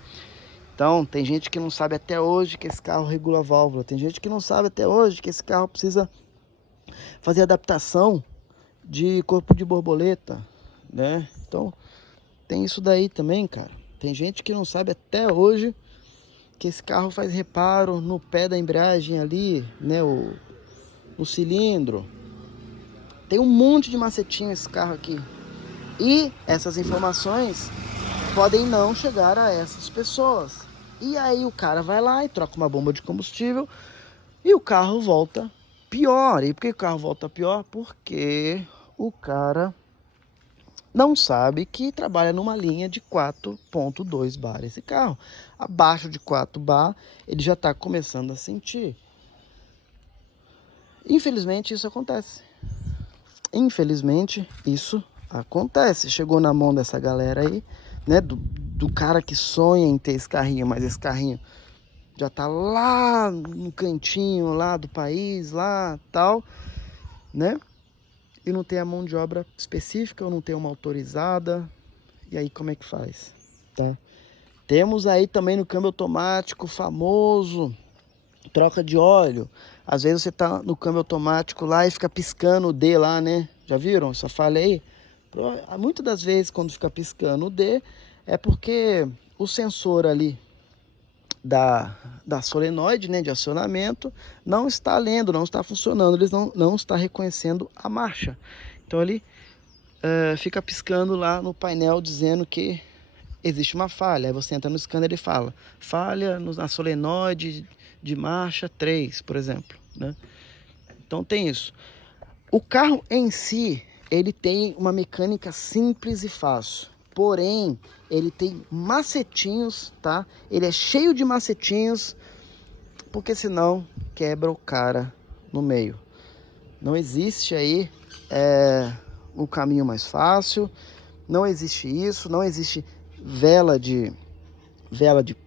Então tem gente que não sabe até hoje que esse carro regula a válvula, tem gente que não sabe até hoje que esse carro precisa fazer adaptação de corpo de borboleta, né? Então tem isso daí também, cara. Tem gente que não sabe até hoje que esse carro faz reparo no pé da embreagem ali, né? O cilindro. Tem um monte de macetinho esse carro aqui. E essas informações podem não chegar a essas pessoas. E aí o cara vai lá e troca uma bomba de combustível e o carro volta pior. E por que o carro volta pior? Porque o cara não sabe que trabalha numa linha de 4.2 bar esse carro. Abaixo de 4 bar, ele já está começando a sentir. Infelizmente, isso acontece. Infelizmente, isso acontece. Chegou na mão dessa galera aí, né? Do cara que sonha em ter esse carrinho, mas esse carrinho já está lá no cantinho lá do país, lá tal, né? E não tem a mão de obra específica, ou não tem uma autorizada, e aí como é que faz, tá? Temos aí também no câmbio automático famoso, troca de óleo. Às vezes você tá no câmbio automático lá e fica piscando o D lá, né? Já viram essa falha aí? Muitas das vezes quando fica piscando o D, é porque o sensor ali da solenoide, né, de acionamento, não está lendo, não está funcionando, eles não está reconhecendo a marcha. Então ele fica piscando lá no painel dizendo que existe uma falha. Aí você entra no scanner e fala, falha na solenoide de marcha 3, por exemplo, né? Então tem isso. O carro em si, ele tem uma mecânica simples e fácil. Porém, ele tem macetinhos, tá? Ele é cheio de macetinhos, porque senão quebra o cara no meio. Não existe aí o caminho mais fácil, não existe isso, não existe vela de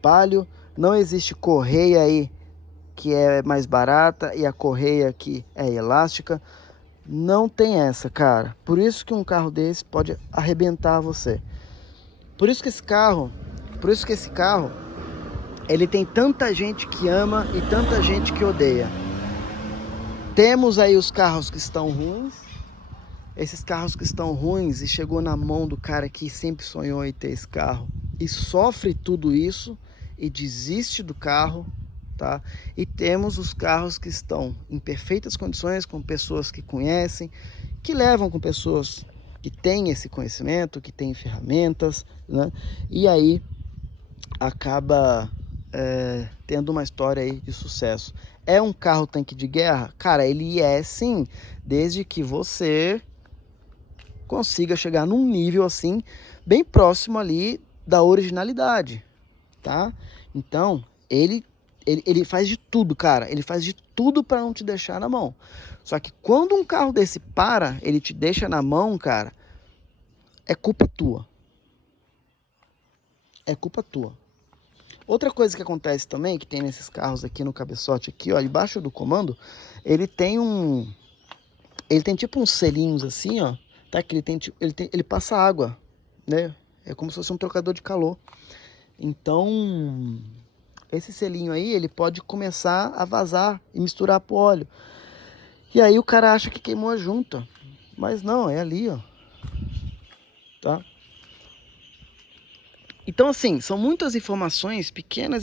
palio, não existe correia aí que é mais barata e a correia que é elástica. Não tem essa, cara. Por isso que um carro desse pode arrebentar você. Por isso que esse carro, ele tem tanta gente que ama e tanta gente que odeia. Temos aí os carros que estão ruins. Esses carros que estão ruins e chegou na mão do cara que sempre sonhou em ter esse carro e sofre tudo isso e desiste do carro, tá? E temos os carros que estão em perfeitas condições, com pessoas que conhecem, que levam com pessoas que têm esse conhecimento, que têm ferramentas, né? E aí acaba tendo uma história aí de sucesso. É um carro tanque de guerra? Cara, ele é sim, desde que você consiga chegar num nível assim, bem próximo ali da originalidade, tá? Então, ele faz de tudo, cara. Ele faz de tudo para não te deixar na mão. Só que quando um carro desse para, ele te deixa na mão, cara, é culpa tua. É culpa tua. Outra coisa que acontece também, que tem nesses carros aqui no cabeçote aqui, ó, embaixo do comando, ele tem tipo uns selinhos assim, ó, tá? Que ele passa água, né? É como se fosse um trocador de calor. Então, esse selinho aí, ele pode começar a vazar e misturar pro óleo. E aí o cara acha que queimou a junta, mas não, é ali, ó, tá? Então, assim, são muitas informações, pequenos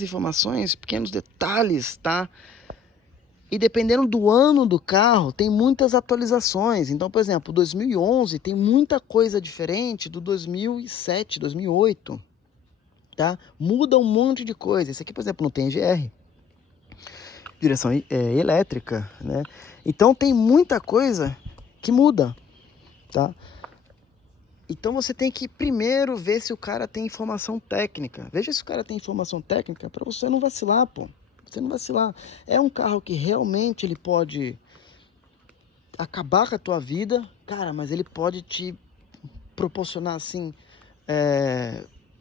detalhes, tá? E dependendo do ano do carro, tem muitas atualizações. Então, por exemplo, 2011 tem muita coisa diferente do 2007, 2008, tá? Muda um monte de coisa. Esse aqui, por exemplo, não tem GR, direção elétrica, né? Então, tem muita coisa que muda, tá? Então você tem que primeiro ver se o cara tem informação técnica. Veja se o cara tem informação técnica para você não vacilar, pô. Você não vacilar. É um carro que realmente ele pode acabar com a tua vida, cara, mas ele pode te proporcionar, assim,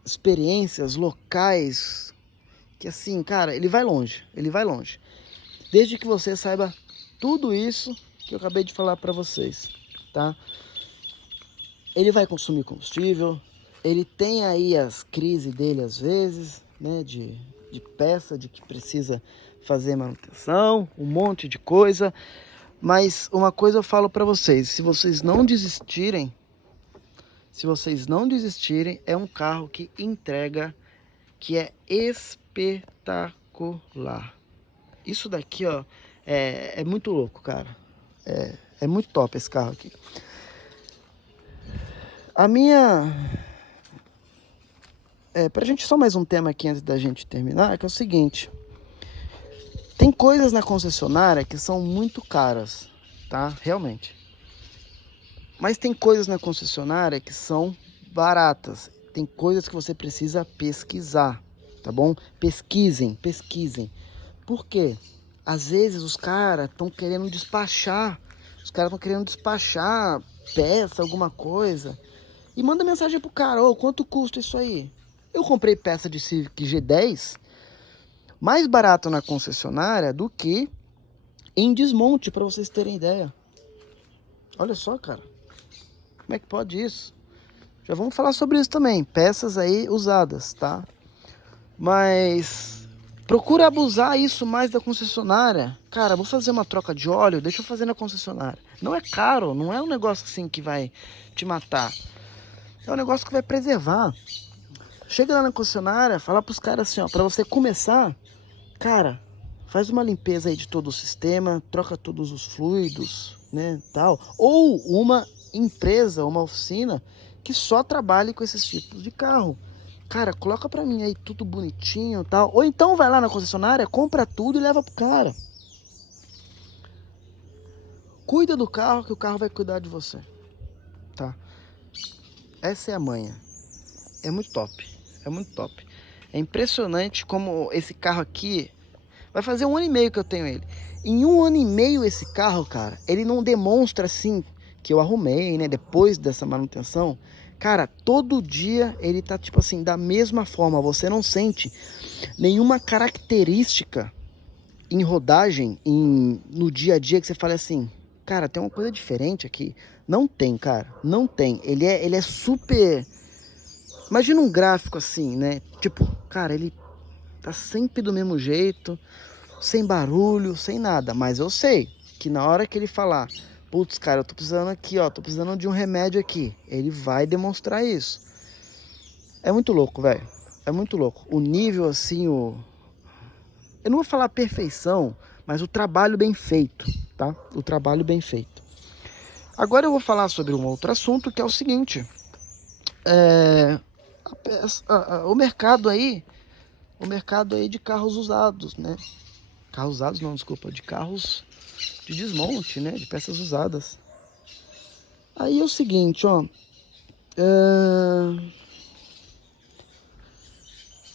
experiências locais que, assim, cara, ele vai longe. Ele vai longe. Desde que você saiba tudo isso que eu acabei de falar para vocês, tá? Ele vai consumir combustível, ele tem aí as crises dele às vezes, né, de peça, de que precisa fazer manutenção, um monte de coisa. Mas uma coisa eu falo para vocês, se vocês não desistirem, é um carro que entrega, que é espetacular. Isso daqui, ó, é muito louco, cara. É muito top esse carro aqui. A minha... pra gente, só mais um tema aqui antes da gente terminar, que é o seguinte. Tem coisas na concessionária que são muito caras, tá? Realmente. Mas tem coisas na concessionária que são baratas. Tem coisas que você precisa pesquisar, tá bom? Pesquisem. Por quê? Às vezes os caras estão querendo despachar. Peça, alguma coisa. E manda mensagem pro cara, ô, quanto custa isso aí? Eu comprei peça de Civic G10 mais barato na concessionária do que em desmonte, para vocês terem ideia. Olha só, cara. Como é que pode isso? Já vamos falar sobre isso também. Peças aí usadas, tá? Mas procura abusar isso mais da concessionária. Cara, vou fazer uma troca de óleo, deixa eu fazer na concessionária. Não é caro, não é um negócio assim que vai te matar. É um negócio que vai preservar. Chega lá na concessionária, fala pros caras assim, ó, pra você começar, cara, faz uma limpeza aí de todo o sistema, troca todos os fluidos, né, tal. Ou uma empresa, uma oficina que só trabalhe com esses tipos de carro. Cara, coloca pra mim aí tudo bonitinho, tal. Ou então vai lá na concessionária, compra tudo e leva pro cara. Cuida do carro que o carro vai cuidar de você, tá? Essa é a manha. É muito top. É muito top. É impressionante como esse carro aqui... Vai fazer 1 ano e meio que eu tenho ele. Em 1 ano e meio esse carro, cara, ele não demonstra assim... Que eu arrumei, né? Depois dessa manutenção. Cara, todo dia ele tá tipo assim, da mesma forma. Você não sente nenhuma característica em rodagem, no dia a dia que você fala assim... Cara, tem uma coisa diferente aqui. Não tem, cara. Não tem. Ele é super... Imagina um gráfico assim, né? Tipo, cara, ele tá sempre do mesmo jeito, sem barulho, sem nada. Mas eu sei que na hora que ele falar, putz, cara, eu tô precisando aqui, ó, tô precisando de um remédio aqui, ele vai demonstrar isso. É muito louco, velho. É muito louco. O nível, assim, eu não vou falar perfeição, mas o trabalho bem feito, tá? O trabalho bem feito. Agora eu vou falar sobre um outro assunto, que é o seguinte. O mercado aí de carros usados, né? Carros usados não, desculpa, de carros de desmonte, né? De peças usadas. Aí é o seguinte, ó.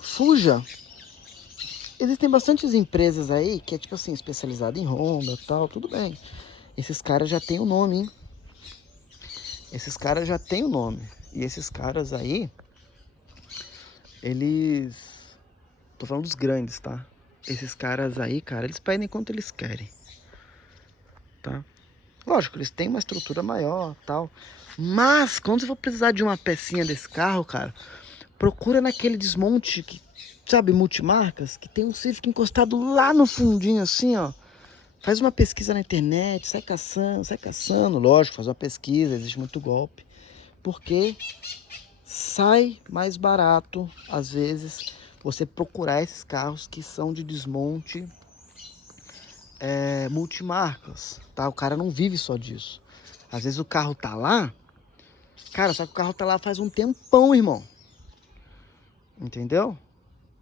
Fuja. Existem bastantes empresas aí que é tipo assim, especializada em Honda e tal, tudo bem. Esses caras já tem o nome, hein? Esses caras já tem o nome. E esses caras aí, eles... Tô falando dos grandes, tá? Esses caras aí, cara, eles pedem quanto eles querem, tá? Lógico, eles têm uma estrutura maior, tal. Mas, quando você for precisar de uma pecinha desse carro, cara, procura naquele desmonte, que, sabe, multimarcas, que tem um Civic encostado lá no fundinho, assim, ó. Faz uma pesquisa na internet, sai caçando. Lógico, faz uma pesquisa, existe muito golpe. Porque sai mais barato, às vezes, você procurar esses carros que são de desmonte multimarcas, tá? O cara não vive só disso. Às vezes o carro tá lá, cara, só que o carro tá lá faz um tempão, irmão. Entendeu?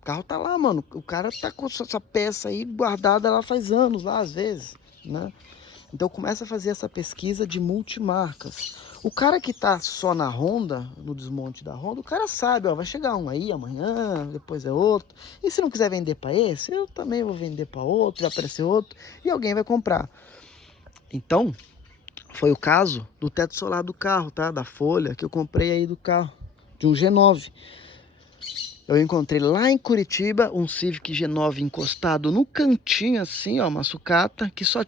O carro tá lá, mano. O cara tá com essa peça aí guardada lá faz anos, lá às vezes, né? Então começa a fazer essa pesquisa de multimarcas. O cara que tá só na Honda, no desmonte da Honda, o cara sabe, ó, vai chegar um aí amanhã, depois é outro. E se não quiser vender para esse, eu também vou vender para outro, vai aparecer outro e alguém vai comprar. Então, foi o caso do teto solar do carro, tá? Da folha que eu comprei aí do carro, de um G9. Eu encontrei lá em Curitiba um Civic G9 encostado no cantinho assim, ó, uma sucata, que só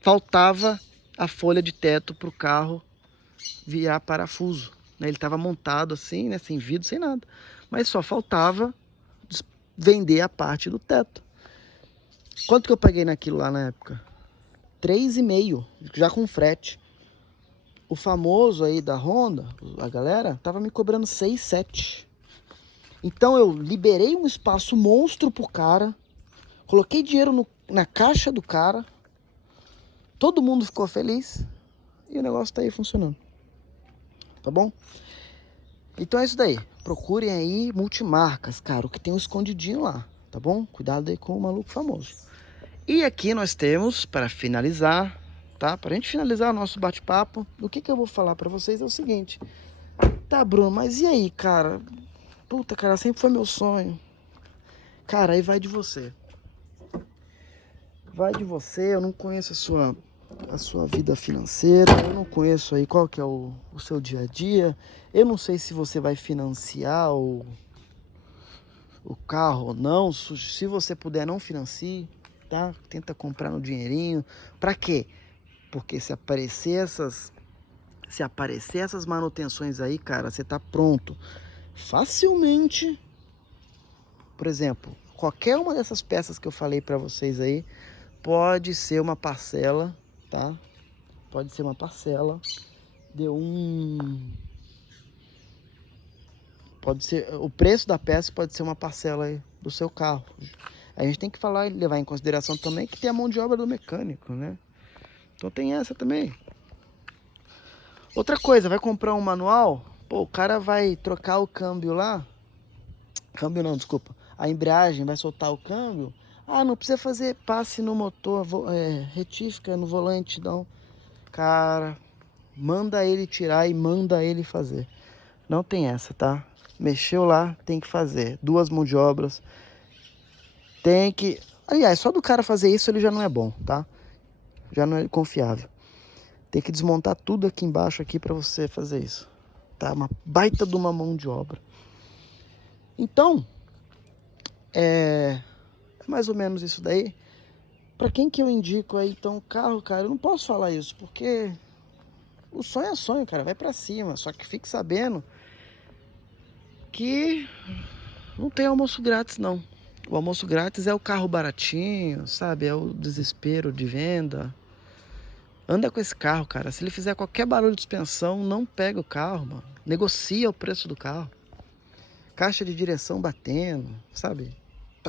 faltava a folha de teto para o carro virar parafuso, né? Ele estava montado assim, né? Sem vidro, sem nada. Mas só faltava vender a parte do teto. Quanto que eu paguei naquilo lá na época? 3,5, já com frete. O famoso aí da Honda, a galera, tava me cobrando 6, 7. Então eu liberei um espaço monstro pro cara, coloquei dinheiro na caixa do cara, todo mundo ficou feliz e o negócio tá aí funcionando. Tá bom? Então é isso daí. Procurem aí multimarcas, cara, o que tem um escondidinho lá, tá bom? Cuidado aí com o maluco famoso. E aqui nós temos, para finalizar, tá? Pra gente finalizar o nosso bate-papo, o que eu vou falar pra vocês é o seguinte. Tá, Bruno, mas e aí, cara? Puta, cara, sempre foi meu sonho. Cara, aí vai de você. Vai de você, eu não conheço a sua vida financeira, eu não conheço aí qual que é o seu dia a dia, eu não sei se você vai financiar o carro ou não, se você puder não financie, tá? Tenta comprar no dinheirinho, pra quê? Porque se aparecer essas manutenções aí, cara, você tá pronto. Facilmente, por exemplo, qualquer uma dessas peças que eu falei pra vocês aí, pode ser uma parcela, tá? Pode ser uma parcela de pode ser, o preço da peça pode ser uma parcela aí do seu carro. A gente tem que falar e levar em consideração também que tem a mão de obra do mecânico, né? Então tem essa também. Outra coisa, vai comprar um manual, pô, o cara vai trocar o câmbio lá, câmbio não, desculpa, a embreagem, vai soltar o câmbio, ah, não precisa fazer passe no motor, retífica no volante, não. Cara, manda ele tirar e manda ele fazer. Não tem essa, tá? Mexeu lá, tem que fazer. 2 mãos de obras. Tem que... Aliás, só do cara fazer isso ele já não é bom, tá? Já não é confiável. Tem que desmontar tudo aqui embaixo aqui pra você fazer isso. Tá? Uma baita de uma mão de obra. Então, é mais ou menos isso daí. Pra quem que eu indico aí, então, carro, cara, eu não posso falar isso, porque o sonho é sonho, cara, vai pra cima. Só que fique sabendo que não tem almoço grátis, não. O almoço grátis é o carro baratinho, sabe? É o desespero de venda. Anda com esse carro, cara. Se ele fizer qualquer barulho de suspensão, não pega o carro, mano. Negocia o preço do carro. Caixa de direção batendo, sabe?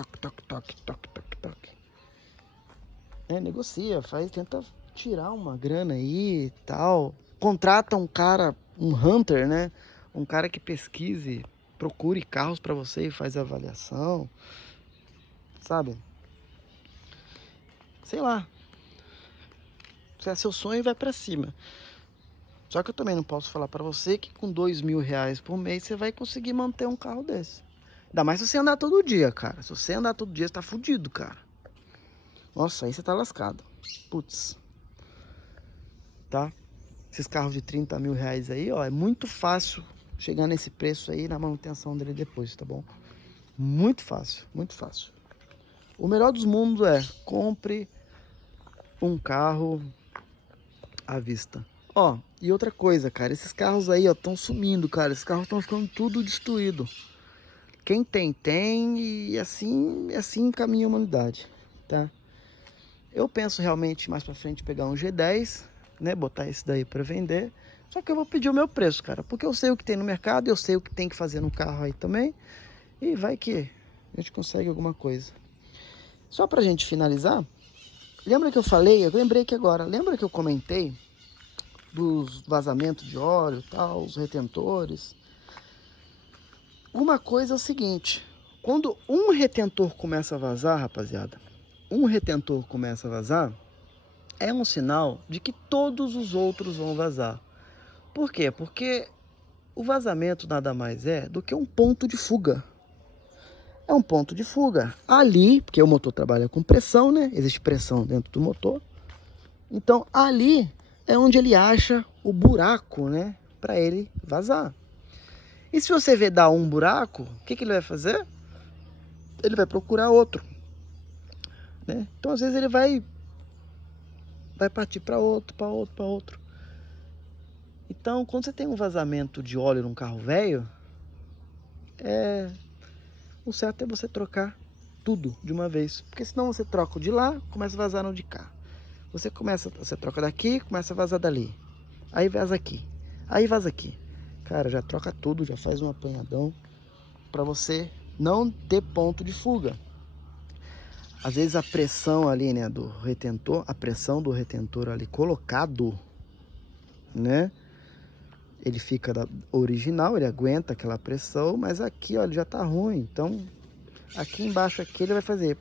toque, toque, toque, toque, toque, toque. Negocia, tenta tirar uma grana aí e tal. Contrata um cara, um hunter, né? Um cara que pesquise, procure carros para você e faz a avaliação, sabe? Sei lá. Se é seu sonho, vai para cima. Só que eu também não posso falar para você que com R$ 2.000 por mês você vai conseguir manter um carro desse. Ainda mais se você andar todo dia, cara. Se você andar todo dia, você tá fudido, cara. Nossa, aí você tá lascado. Putz. Tá? Esses carros de R$ 30.000 aí, ó, é muito fácil chegar nesse preço aí na manutenção dele depois, tá bom? Muito fácil, muito fácil. O melhor dos mundos é compre um carro à vista. Ó, e outra coisa, cara, esses carros aí, ó, estão sumindo, cara. Esses carros estão ficando tudo destruído. Quem tem, tem, e assim caminha a humanidade, tá? Eu penso realmente mais pra frente pegar um G10, né, botar esse daí pra vender. Só que eu vou pedir o meu preço, cara, porque eu sei o que tem no mercado, eu sei o que tem que fazer no carro aí também. E vai que a gente consegue alguma coisa. Só pra gente finalizar, lembra que eu falei, eu lembrei aqui agora, lembra que eu comentei dos vazamentos de óleo e tal, os retentores? Uma coisa é o seguinte, quando um retentor começa a vazar, rapaziada, um retentor começa a vazar, é um sinal de que todos os outros vão vazar. Por quê? Porque o vazamento nada mais é do que um ponto de fuga. É um ponto de fuga. Ali, porque o motor trabalha com pressão, né? Existe pressão dentro do motor. Então, ali é onde ele acha o buraco, né? Para ele vazar. E se você vedar um buraco, o que ele vai fazer? Ele vai procurar outro, né? Então, às vezes, ele vai partir para outro, para outro, para outro. Então, quando você tem um vazamento de óleo num carro velho, o certo é você trocar tudo de uma vez. Porque senão você troca o de lá, começa a vazar no de cá. Você troca daqui, começa a vazar dali. Aí vaza aqui. Aí vaza aqui. Cara, já troca tudo, já faz um apanhadão para você não ter ponto de fuga. Às vezes a pressão ali, né, do retentor, a pressão do retentor ali colocado, né, ele fica original, ele aguenta aquela pressão, mas aqui, ó, ele já tá ruim. Então, aqui embaixo aqui ele vai fazer,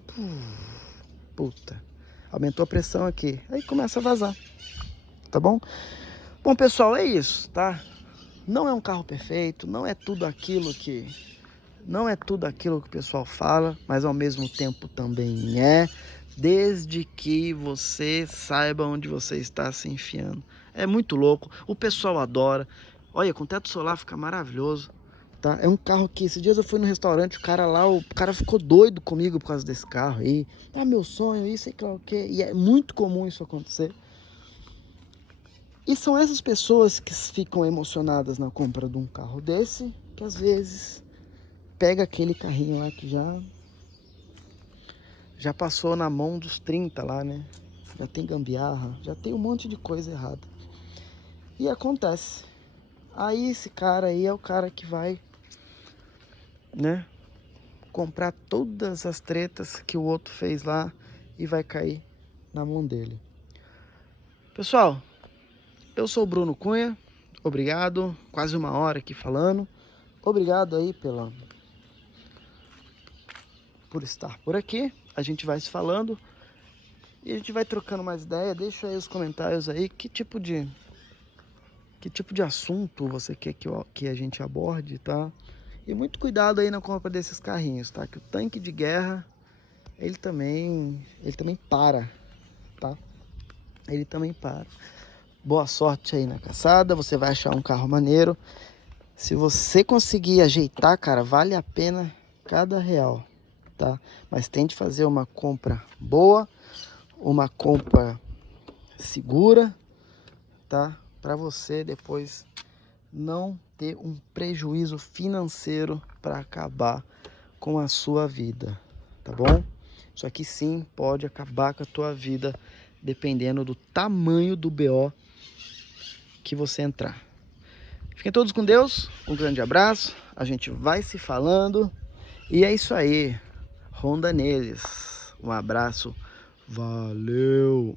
puta, aumentou a pressão aqui, aí começa a vazar, tá bom? Bom, pessoal, é isso, tá? Não é um carro perfeito, não é tudo aquilo que o pessoal fala, mas ao mesmo tempo também é, desde que você saiba onde você está se enfiando. É muito louco, o pessoal adora. Olha, com teto solar fica maravilhoso, tá? É um carro que, esses dias eu fui no restaurante, o cara ficou doido comigo por causa desse carro aí. Ah, meu sonho, isso e claro o quê? E é muito comum isso acontecer. E são essas pessoas que ficam emocionadas na compra de um carro desse, que às vezes pega aquele carrinho lá que já passou na mão dos 30 lá, né? Já tem gambiarra, já tem um monte de coisa errada. E acontece. Aí esse cara aí é o cara que vai, né, comprar todas as tretas que o outro fez lá e vai cair na mão dele. Pessoal, eu sou o Bruno Cunha, obrigado, quase uma hora aqui falando. Obrigado aí por estar por aqui. A gente vai se falando e a gente vai trocando mais ideia. Deixa aí os comentários aí, que tipo de assunto você quer que a gente aborde, tá? E muito cuidado aí na compra desses carrinhos, tá? Que o tanque de guerra, ele também para, tá? Ele também para. Boa sorte aí na caçada, você vai achar um carro maneiro. Se você conseguir ajeitar, cara, vale a pena cada real, tá? Mas tente fazer uma compra boa, uma compra segura, tá? Para você depois não ter um prejuízo financeiro para acabar com a sua vida, tá bom? Isso aqui sim pode acabar com a tua vida, dependendo do tamanho do BO que você entrar. Fiquem todos com Deus, um grande abraço, a gente vai se falando e é isso aí. Honda neles. Um abraço. Valeu!